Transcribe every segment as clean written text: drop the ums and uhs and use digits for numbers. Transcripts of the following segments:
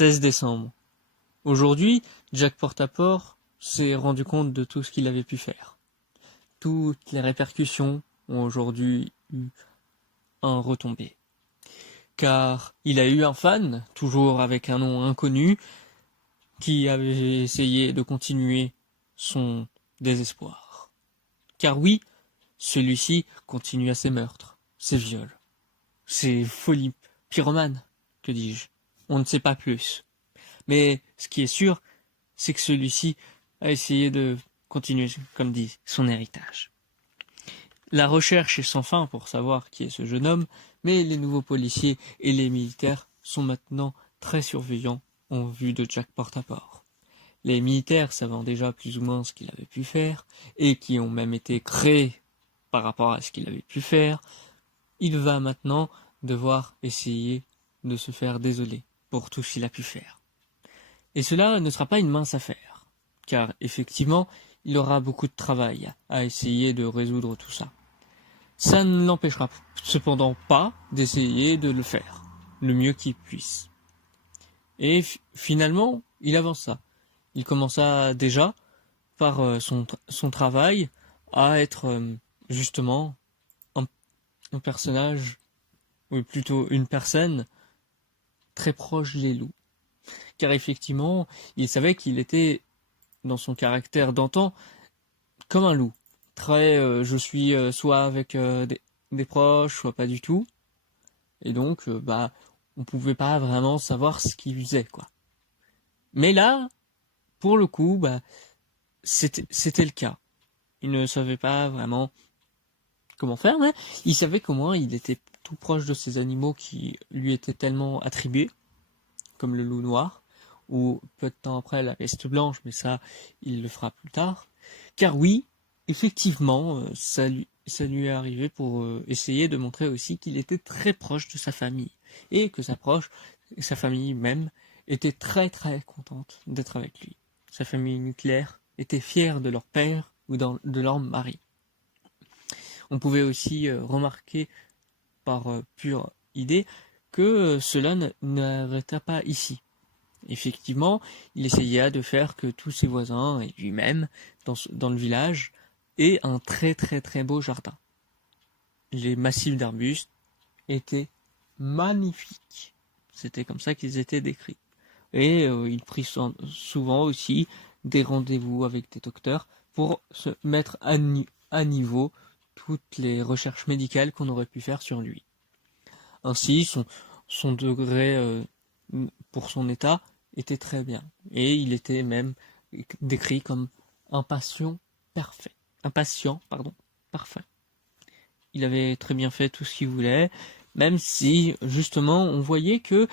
16 décembre. Aujourd'hui, Jack Portaport s'est rendu compte de tout ce qu'il avait pu faire. Toutes les répercussions ont aujourd'hui eu un retombé. Car il a eu un fan, toujours avec un nom inconnu, qui avait essayé de continuer son désespoir. Car oui, celui-ci continue à ses meurtres, ses viols, ses folies pyromanes, que dis-je. On ne sait pas plus. Mais ce qui est sûr, c'est que celui-ci a essayé de continuer, comme dit, son héritage. La recherche est sans fin pour savoir qui est ce jeune homme, mais les nouveaux policiers et les militaires sont maintenant très surveillants en vue de Jack Portaport. Les militaires savant déjà plus ou moins ce qu'il avait pu faire, et qui ont même été créés par rapport à ce qu'il avait pu faire, il va maintenant devoir essayer de se faire désoler pour tout ce qu'il a pu faire. Et cela ne sera pas une mince affaire, car effectivement, il aura beaucoup de travail à essayer de résoudre tout ça. Ça ne l'empêchera cependant pas d'essayer de le faire, le mieux qu'il puisse. Et finalement, il avança. Il commença déjà par son travail à être justement un personnage, ou plutôt une personne très proche des loups. Car effectivement, il savait qu'il était, dans son caractère d'antan, comme un loup. Je suis soit avec des proches, soit pas du tout. Et donc, on pouvait pas vraiment savoir ce qu'il faisait, quoi. Mais là, pour le coup, c'était le cas. Il ne savait pas vraiment comment faire, mais il savait qu'au moins il était tout proche de ces animaux qui lui étaient tellement attribués, comme le loup noir, ou peu de temps après la peste blanche, mais ça, il le fera plus tard. Car oui, effectivement, ça lui est arrivé pour essayer de montrer aussi qu'il était très proche de sa famille, et que sa famille même, était très très contente d'être avec lui. Sa famille nucléaire était fière de leur père ou de leur mari. On pouvait aussi remarquer par pure idée que cela n'arrêta pas ici. Effectivement, il essaya de faire que tous ses voisins et lui-même dans le village aient un très très très beau jardin. Les massifs d'arbustes étaient magnifiques. C'était comme ça qu'ils étaient décrits. Et il prit souvent aussi des rendez-vous avec des docteurs pour se mettre à niveau toutes les recherches médicales qu'on aurait pu faire sur lui. Ainsi, son degré pour son état était très bien. Et il était même décrit comme un patient parfait. Parfait. Il avait très bien fait tout ce qu'il voulait, même si, justement, on voyait que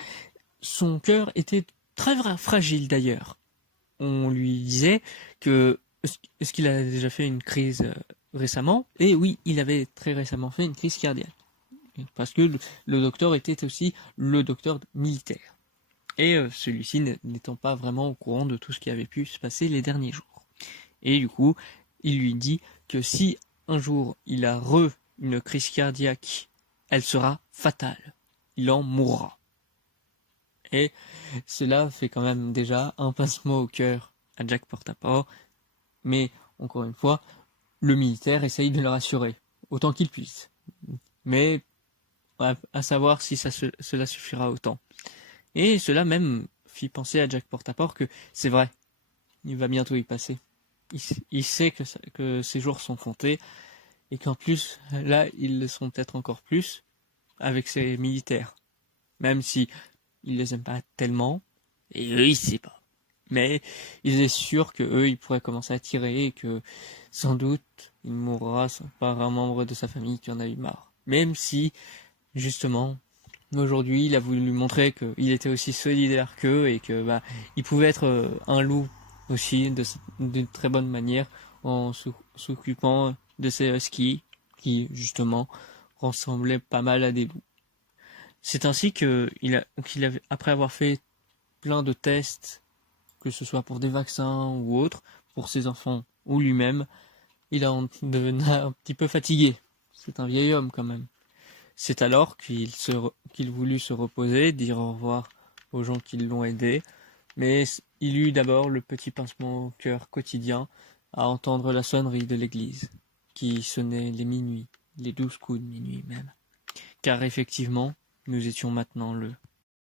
son cœur était très fragile d'ailleurs. On lui disait que est-ce qu'il a déjà fait une crise récemment? Et oui, il avait très récemment fait une crise cardiaque. Parce que le docteur était aussi le docteur militaire. Et celui-ci n'étant pas vraiment au courant de tout ce qui avait pu se passer les derniers jours. Et du coup, il lui dit que si un jour il a une crise cardiaque, elle sera fatale. Il en mourra. Et cela fait quand même déjà un pincement au cœur à Jack Portaport. Mais, encore une fois, le militaire essaye de le rassurer, autant qu'il puisse. Mais, à savoir si cela suffira autant. Et cela même fit penser à Jack Portaport que c'est vrai, il va bientôt y passer. Il sait que ses jours sont comptés, et qu'en plus, là, ils le sont peut-être encore plus avec ses militaires. Même si il les aime pas tellement, et eux, il sait pas. Mais il est sûr que eux, ils pourraient commencer à tirer, et que sans doute, il mourra par un membre de sa famille qui en a eu marre. Même si, justement, aujourd'hui, il a voulu lui montrer qu'il était aussi solidaire qu'eux, et que il pouvait être un loup aussi d'une très bonne manière en s'occupant de ces huskies qui, justement, ressemblaient pas mal à des loups. C'est ainsi après avoir fait plein de tests, que ce soit pour des vaccins ou autres, pour ses enfants ou lui-même, il en devenait un petit peu fatigué. C'est un vieil homme quand même. C'est alors qu'il voulut se reposer, dire au revoir aux gens qui l'ont aidé, mais il eut d'abord le petit pincement au cœur quotidien à entendre la sonnerie de l'église, qui sonnait les minuit, les 12 coups de minuit même. Car effectivement, nous étions maintenant le